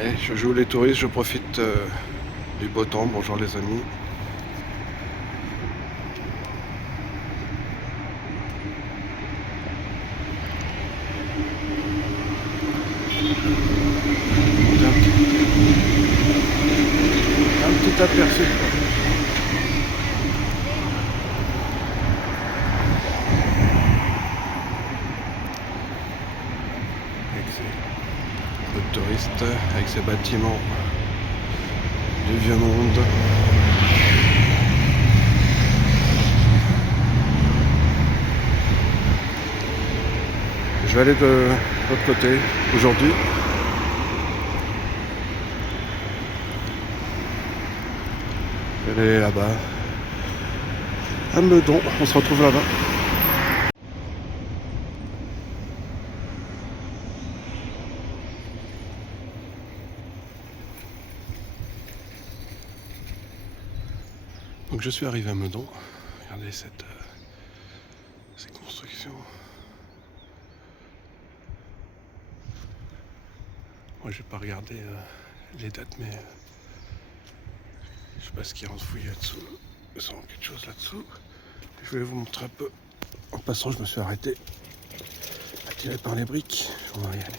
Allez, je joue les touristes, je profite du beau temps. Bonjour les amis. Un petit aperçu. Un peu de touristes avec ces bâtiments du vieux monde. Je vais aller de l'autre côté aujourd'hui. Je vais aller là-bas. À Meudon, on se retrouve là-bas. Donc je suis arrivé à Meudon. Regardez ces constructions. Moi j'ai pas regardé les dates, mais je sais pas ce qu'il y a enfoui là-dessous. Il y a quelque chose là-dessous. Je vais vous montrer un peu. En passant, je me suis arrêté. Attiré par les briques. On va y aller.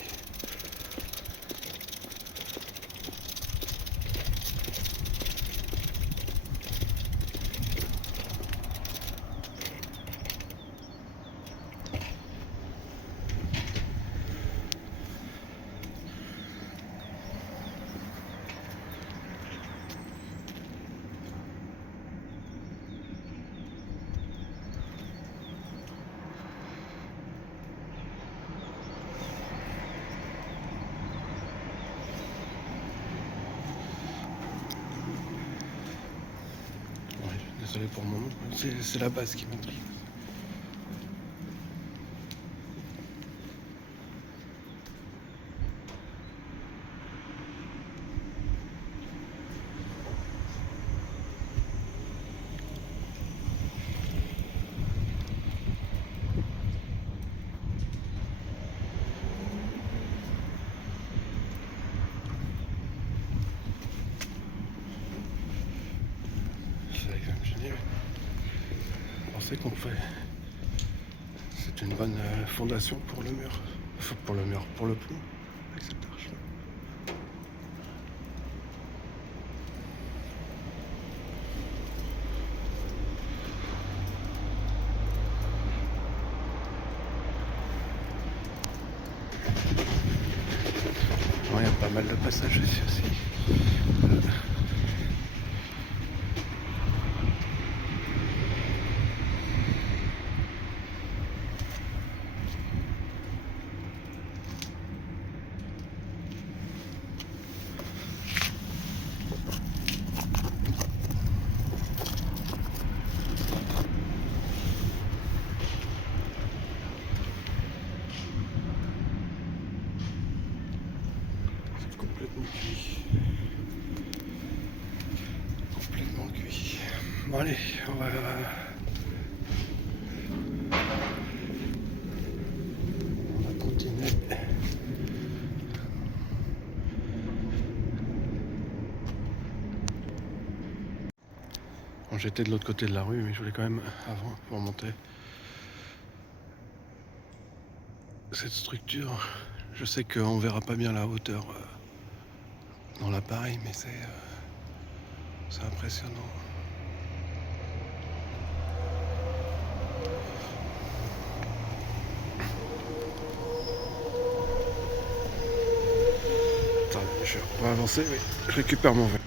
Désolé pour le moment, c'est la base qui m'intrigue. C'est quand même génial. Je pensais qu'on fait. C'est une bonne fondation pour le mur. Enfin, pour le mur, pour le pont. Avec cette arche. Il y a pas mal de passages ici aussi. C'est complètement cuit. Complètement cuit. Bon allez, on va continuer. Bon, j'étais de l'autre côté de la rue, mais je voulais quand même, avant, pour monter cette structure. Je sais qu'on verra pas bien la hauteur dans l'appareil, mais c'est impressionnant. Attends, je vais avancer, mais je récupère mon verre.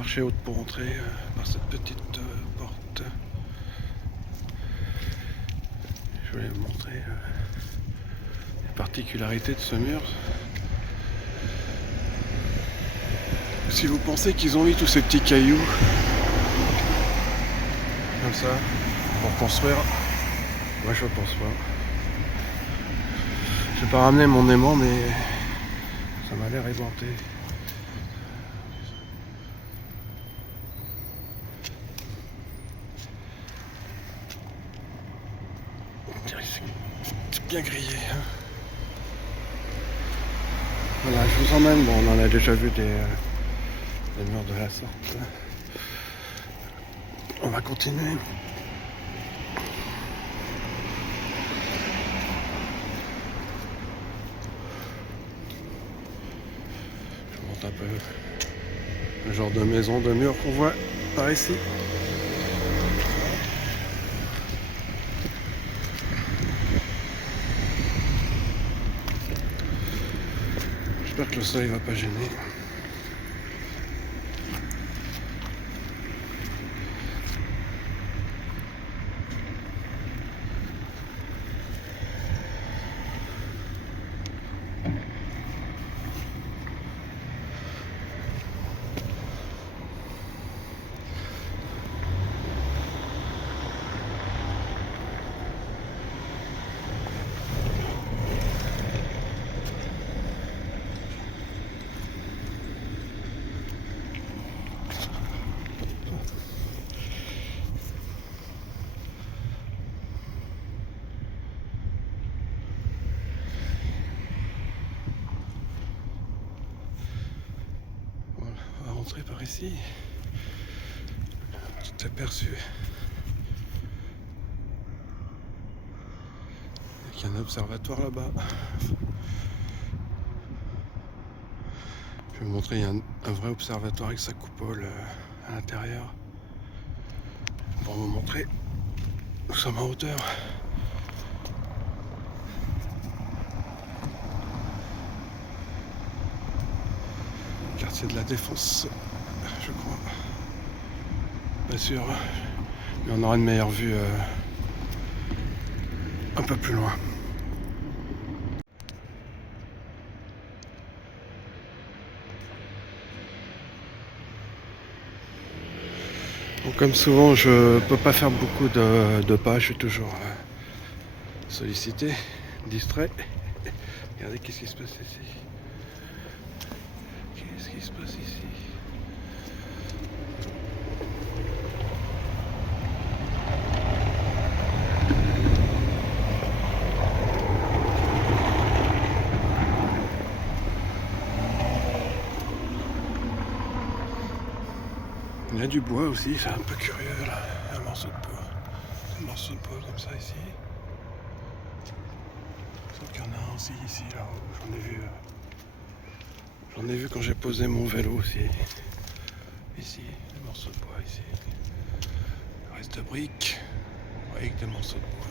marcher haute pour entrer par cette petite porte. Je vais vous montrer les particularités de ce mur. Si vous pensez qu'ils ont mis tous ces petits cailloux comme ça pour construire, moi je pense pas. Je vais pas ramener mon aimant, mais ça m'a l'air aimanté. C'est bien grillé. Hein. Voilà, je vous emmène. Bon, on en a déjà vu des murs de la sorte. On va continuer. Je vous montre un peu le genre de maison, de mur qu'on voit par ici. J'espère que le soleil va pas gêner. Rentrer par ici, tout aperçu. Il y a un observatoire là-bas. Je vais vous montrer, il y a un vrai observatoire avec sa coupole à l'intérieur. Pour vous montrer, nous sommes en hauteur. Quartier de la Défense, je crois. Pas sûr, mais on aura une meilleure vue un peu plus loin. Bon, comme souvent, je peux pas faire beaucoup de pas, je suis toujours sollicité, distrait. Regardez qu'est-ce qui se passe ici. Qu'est-ce qui se passe ici? Il y a du bois aussi, c'est un peu curieux là, un morceau de bois. Un morceau de bois comme ça ici. Sauf qu'il y en a un aussi ici, là-haut, j'en ai vu. J'en ai vu quand j'ai posé mon vélo aussi. Ici, des morceaux de bois ici. Le reste de briques, avec des morceaux de bois.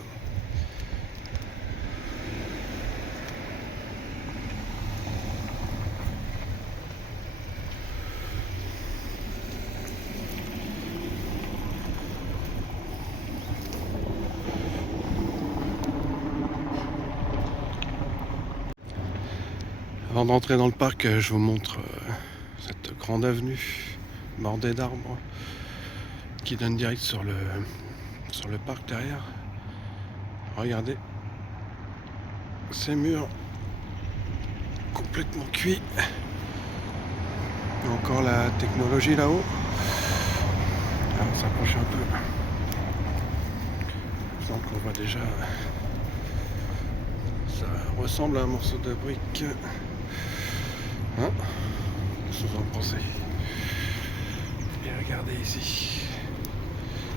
Avant d'entrer dans le parc, je vous montre cette grande avenue bordée d'arbres qui donne direct sur le parc derrière. Regardez ces murs complètement cuits. Il y a encore la technologie là-haut. Alors, on s'approche un peu. Donc on voit déjà, ça ressemble à un morceau de brique. Hein? Qu'est-ce que vous en pensez? Et regardez ici.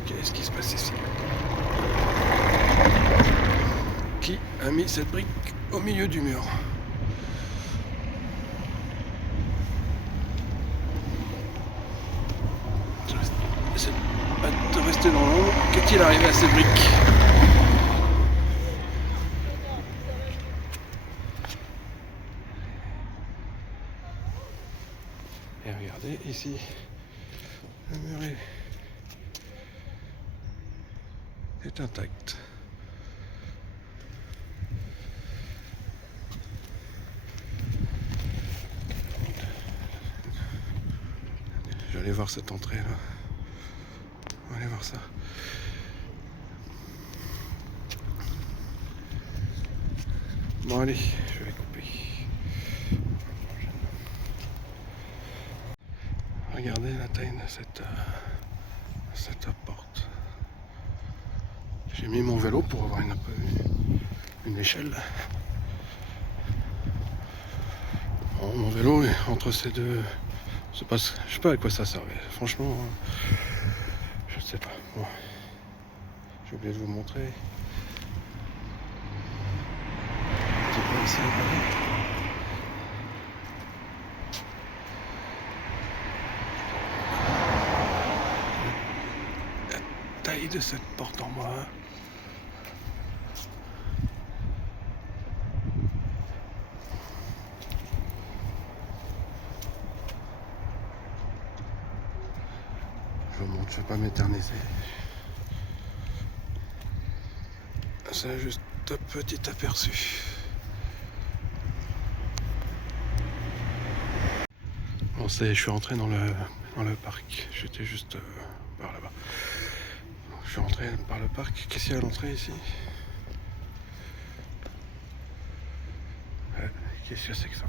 Qu'est-ce qui se passe ici? Qui a mis cette brique au milieu du mur? Essaie de rester dans l'ombre. Qu'est-il arrivé à ces briques? Et regardez ici, Le mur est intact. Je vais aller voir cette entrée là. On va aller voir ça. Bon allez, je vais couper. Regardez la taille de cette porte. J'ai mis mon vélo pour avoir une échelle. Bon, mon vélo est entre ces deux. Je sais pas à quoi ça servait. Franchement, je sais pas. Bon. J'ai oublié de vous montrer. Un petit peu ici. La taille de cette porte en bois. Je vous montre, je vais pas m'éterniser. C'est juste un petit aperçu. Bon, je suis rentré dans le parc. J'étais juste par là-bas. Je suis rentré par le parc. Qu'est-ce qu'il y a à l'entrée ici? Qu'est-ce que c'est que ça?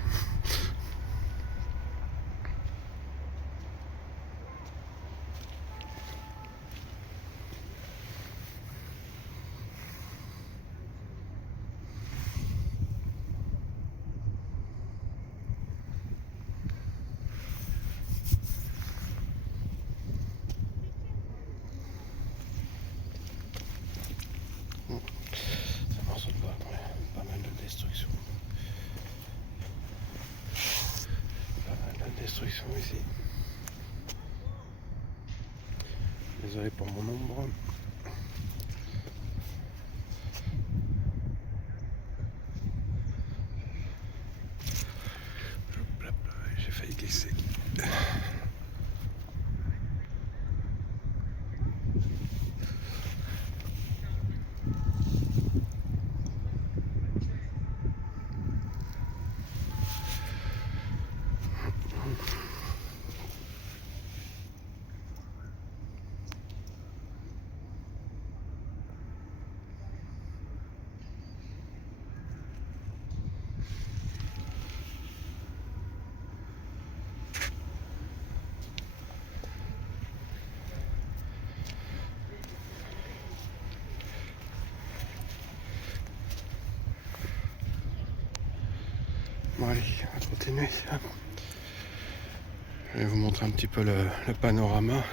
Ça marche pas, pas mal de destruction. Pas mal de destruction ici. Désolé pour mon ombre. J'ai failli glisser. Bon allez, on va continuer. Je vais vous montrer un petit peu le panorama.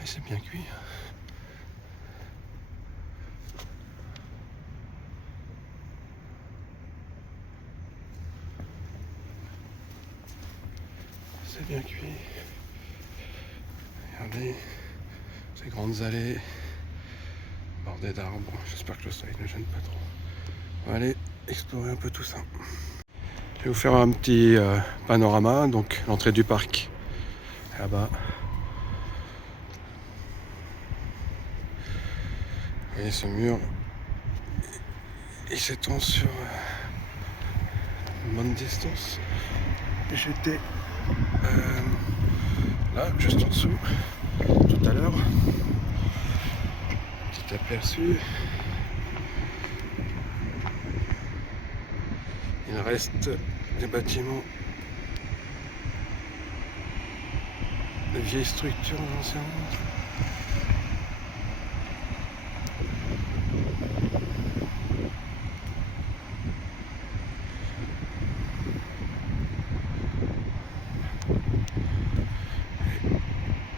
Ah, c'est bien cuit. C'est bien cuit. Regardez ces grandes allées bordées d'arbres. J'espère que le soleil ne gêne pas trop. On va aller explorer un peu tout ça. Je vais vous faire un petit panorama. Donc l'entrée du parc là-bas. Vous voyez ce mur, il s'étend sur une bonne distance. J'étais là, juste en dessous, tout à l'heure. Petit aperçu. Il reste des bâtiments, de vieilles structures anciennes.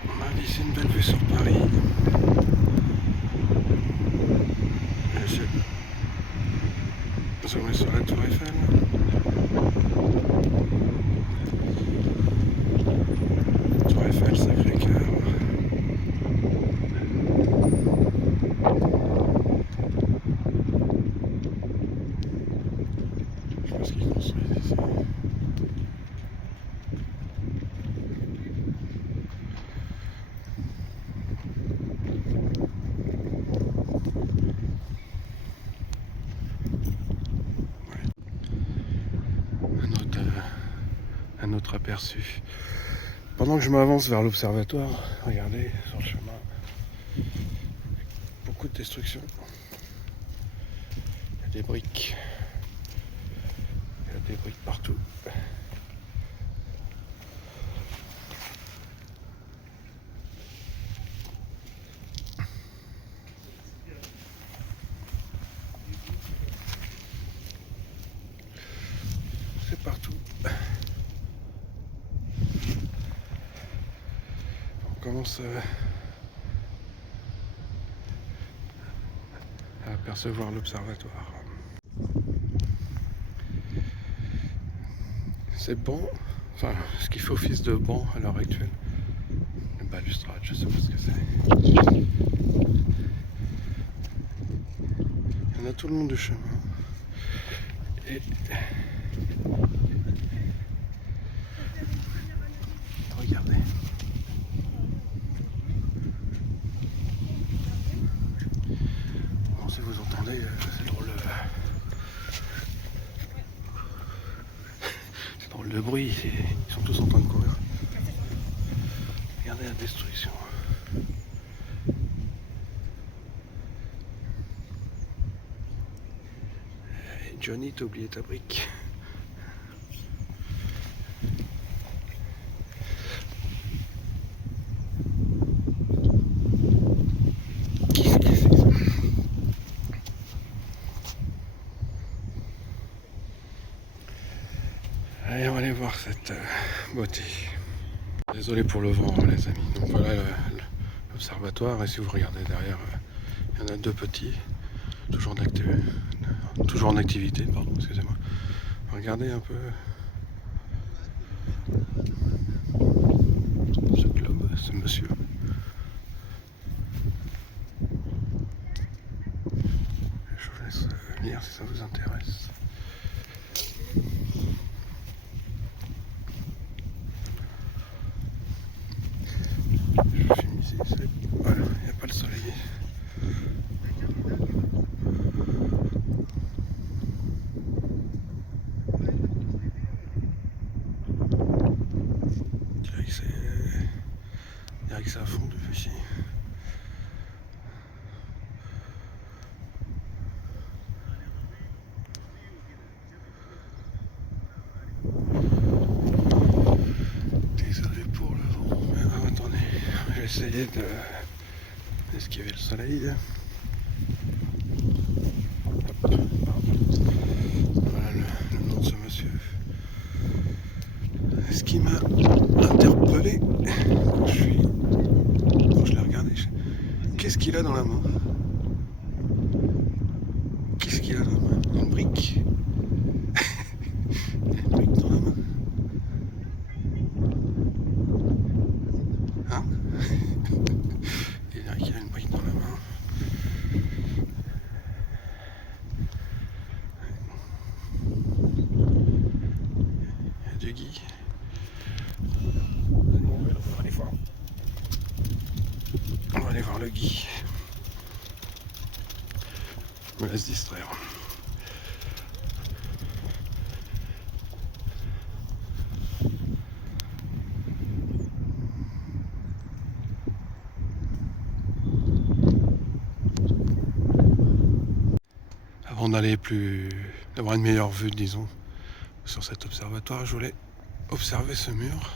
On a ici une belle vue sur Paris. Je zoomer sur la Tour Eiffel. aperçu. Pendant que je m'avance vers l'observatoire, regardez sur le chemin, beaucoup de destruction. Il y a des briques. Il y a des briques partout. C'est partout. On commence à apercevoir l'observatoire. C'est bon, enfin ce qui fait office de banc à l'heure actuelle. Le balustrade, je sais pas ce que c'est. Il y en a tout le long du chemin. Et regardez. Bon, si vous entendez, c'est drôle. C'est drôle de bruit. Ils sont tous en train de courir. Regardez la destruction. Johnny, t'as oublié ta brique. Qu'est-ce que c'est que ça? Allez, on va aller voir cette beauté. Désolé pour le vent, les amis. Donc voilà l'observatoire. Et si vous regardez derrière, il y en a deux petits. Toujours en activité, pardon, excusez-moi. Regardez un peu ce globe, ce monsieur. Je vous laisse lire si ça vous intéresse. Je filme ici, voilà, il n'y a pas le soleil. Je dirais que c'est à fond depuis ici. Désolé pour le vent. Mais, attendez, je vais essayer d'esquiver le soleil. Voilà le nom de ce monsieur. Ce qui m'a interpellé quand je l'ai regardé. Qu'est-ce qu'il a dans la main? Qu'est-ce qu'il a dans la main? Une brique. Il y a une brique dans la main. Hein? Il dirait qu'il a une brique dans la main. Il y a du gui. On va aller voir. On va aller voir le gui. Je me laisse distraire. Avant d'avoir une meilleure vue, disons, sur cet observatoire, je voulais observer ce mur.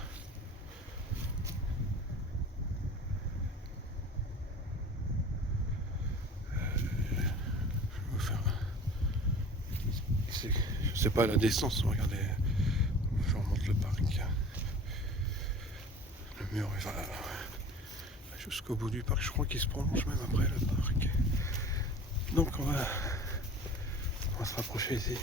Je sais pas la distance, regardez, je remonte le parc. Le mur il va jusqu'au bout du parc, je crois qu'il se prolonge même après le parc. Donc on va se rapprocher ici.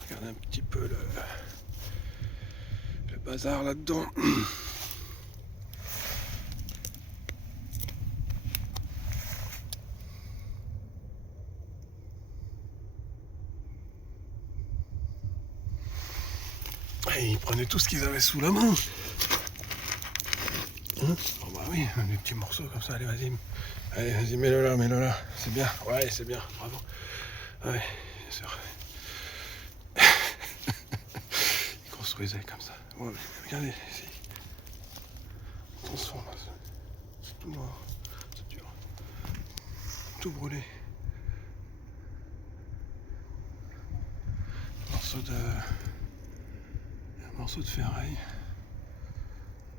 Regardez un petit peu le bazar là-dedans. Et ils prenaient tout ce qu'ils avaient sous la main. Hein, oh bah oui, des petits morceaux comme ça, allez vas-y. Allez, vas-y, mets-le là, c'est bien, ouais, c'est bien, bravo. Ouais, bien sûr. Ils construisaient comme ça. Ouais, regardez, ici. Transformation. C'est tout noir, c'est dur. Tout brûlé. Un morceau de ferraille.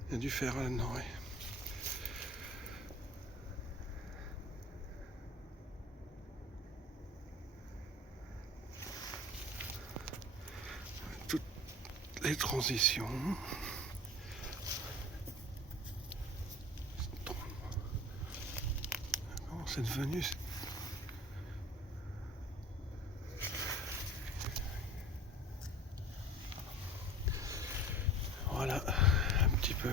Il y a du fer là-dedans, ouais. Toutes les transitions. Comment c'est devenu? Voilà, un petit peu.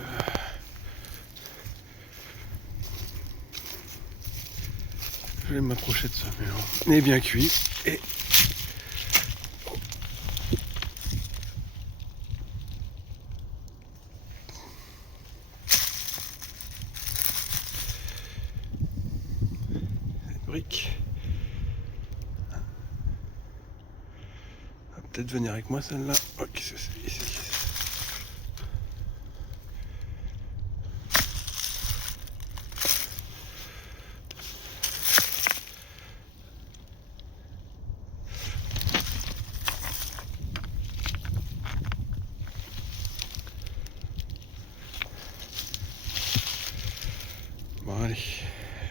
Je vais m'approcher de ça, mais on est bien cuit. Et brique. Va peut-être venir avec moi celle-là. Oh, qu'est-ce que c'est ici? Bon allez,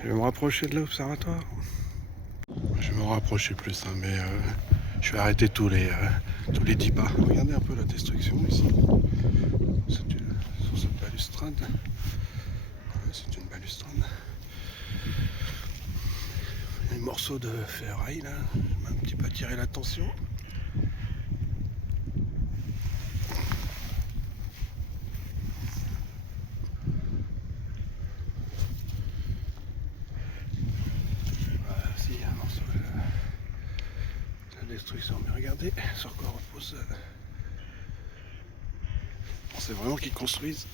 je vais me rapprocher de l'observatoire. Je vais me rapprocher plus, hein, mais je vais arrêter tous les 10 pas. Regardez un peu la destruction ici. Sur cette balustrade. C'est une balustrade. Les morceaux de ferraille là, m'a un petit peu attiré l'attention. Si, un morceau de destruction. Mais regardez sur quoi repose. On sait vraiment qu'ils construisent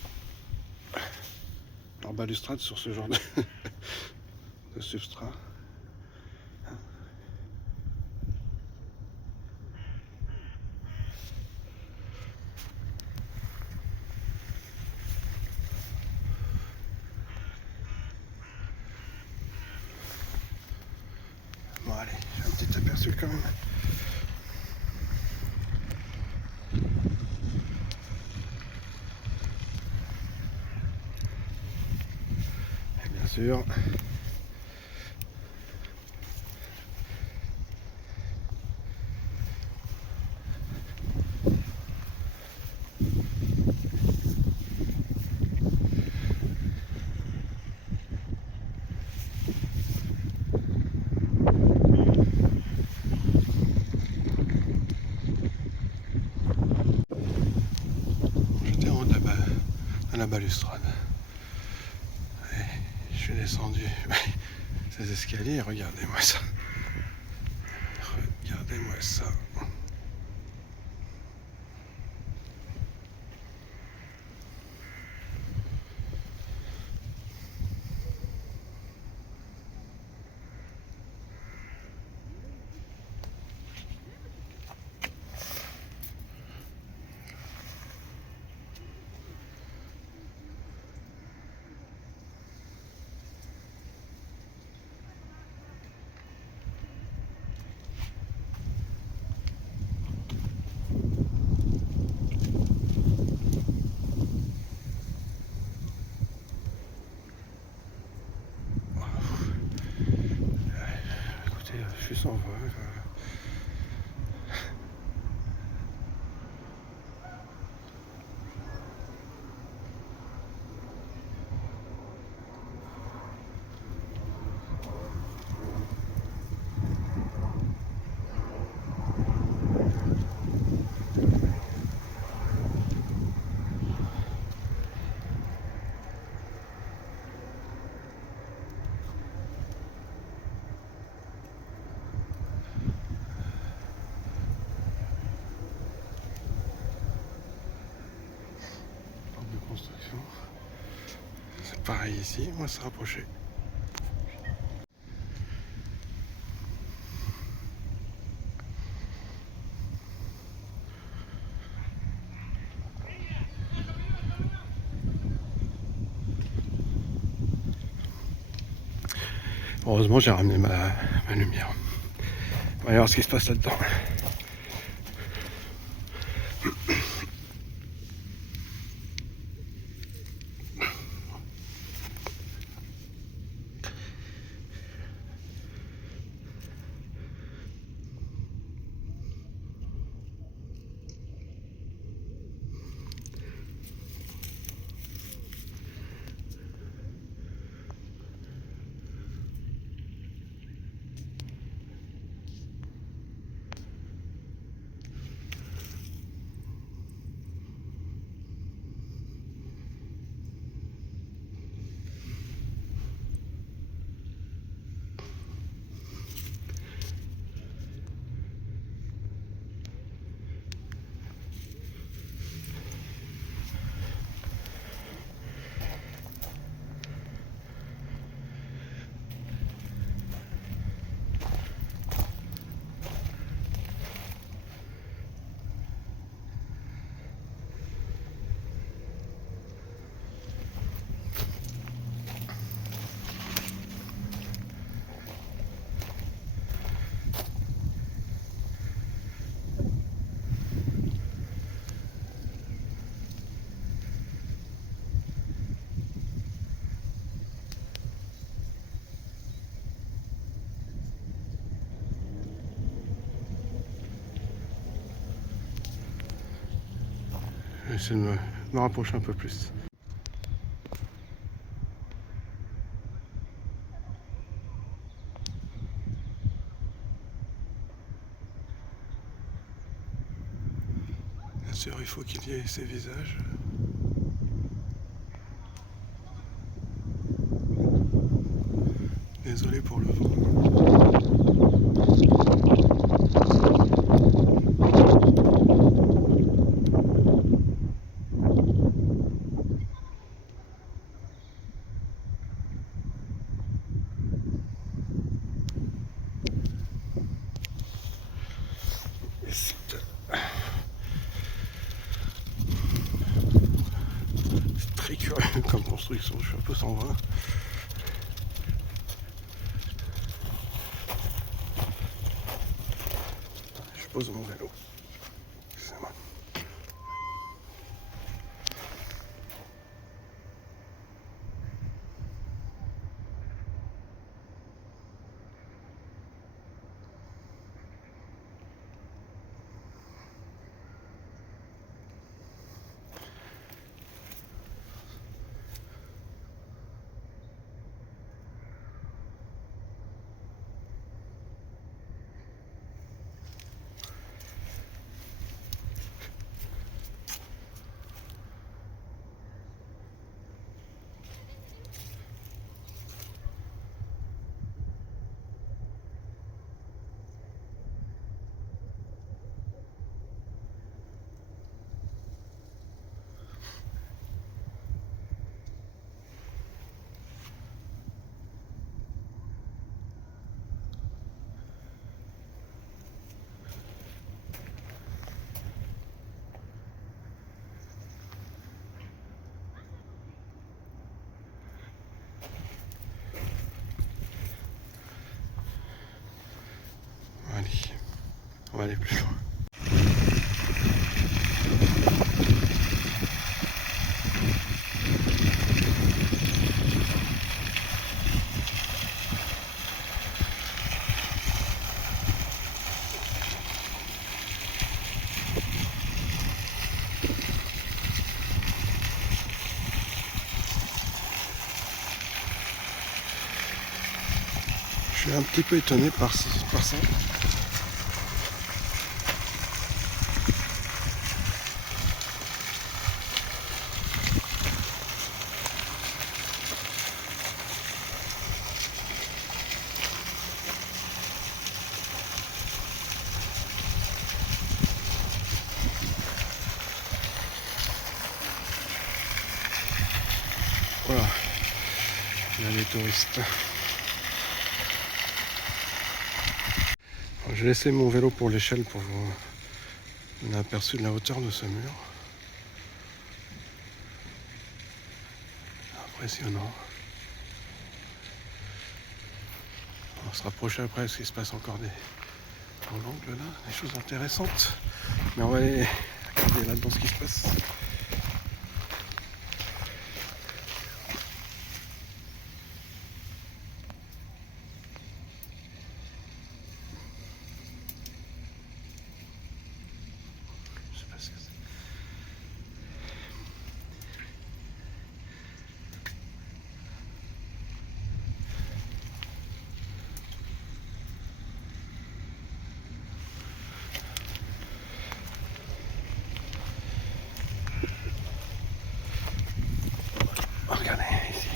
leur balustrade sur ce genre de substrat. Bon allez, j'ai un petit aperçu quand même. Et bien sûr. J'étais en haut de la balustrade. Et je suis descendu ces escaliers, regardez-moi ça. Regardez-moi ça. Écoutez, je suis sans voix. pareil ici, on va se rapprocher. Heureusement, j'ai ramené ma lumière. On va voir ce qui se passe là-dedans. Je vais essayer de me rapprocher un peu plus. Bien sûr, il faut qu'il y ait ces visages. Désolé pour le vent. C'est très curieux comme construction, je suis un peu sans voix. Je pose mon vélo. Excusez-moi. Allez, on va aller plus loin. Je suis un petit peu étonné par ça. Voilà. touristes. J'ai laissé mon vélo pour l'échelle pour vous donner un aperçu de la hauteur de ce mur. Impressionnant. On va se rapprocher après parce qu'il se passe encore dans l'angle là, des choses intéressantes. Mais on va aller regarder là-dedans ce qui se passe. Je sais pas ce que c'est. Regardez ici.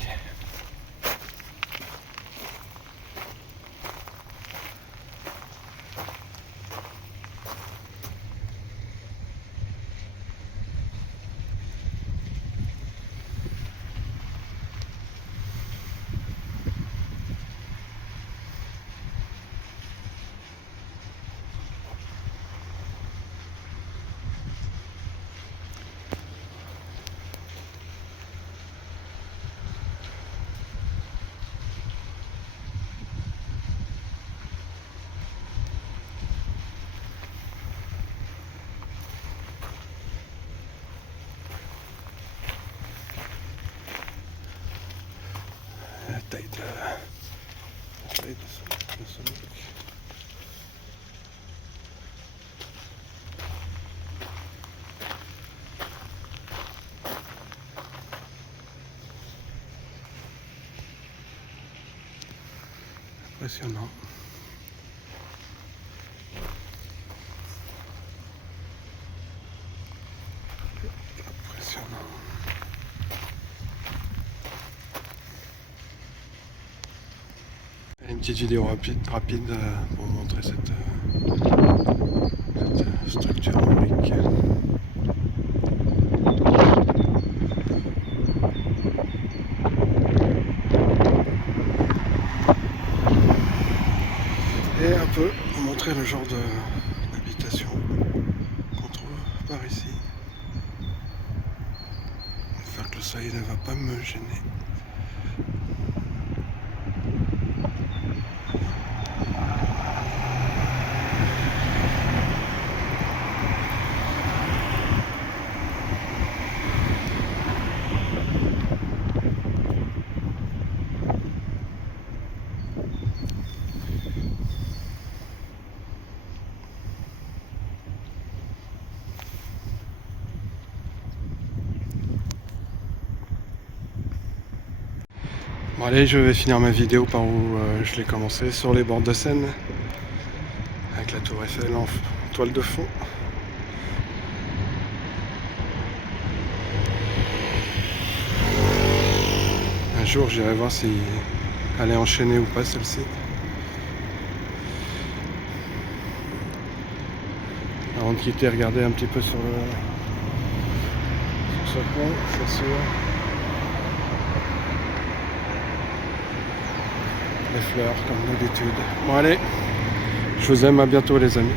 La taille de ce mec. Impressionnant. Impressionnant. Une petite vidéo rapide pour montrer cette structure en briques. Et un peu vous montrer le genre d'habitation qu'on trouve par ici. J'espère que le soleil ne va pas me gêner. Bon allez, je vais finir ma vidéo par où je l'ai commencé, sur les bords de Seine, avec la tour Eiffel en toile de fond. Un jour j'irai voir si elle est enchaînée ou pas celle-ci. Avant de quitter, regardez un petit peu sur ce pont, c'est sûr. Les fleurs comme d'habitude. Bon allez, je vous aime, à bientôt les amis.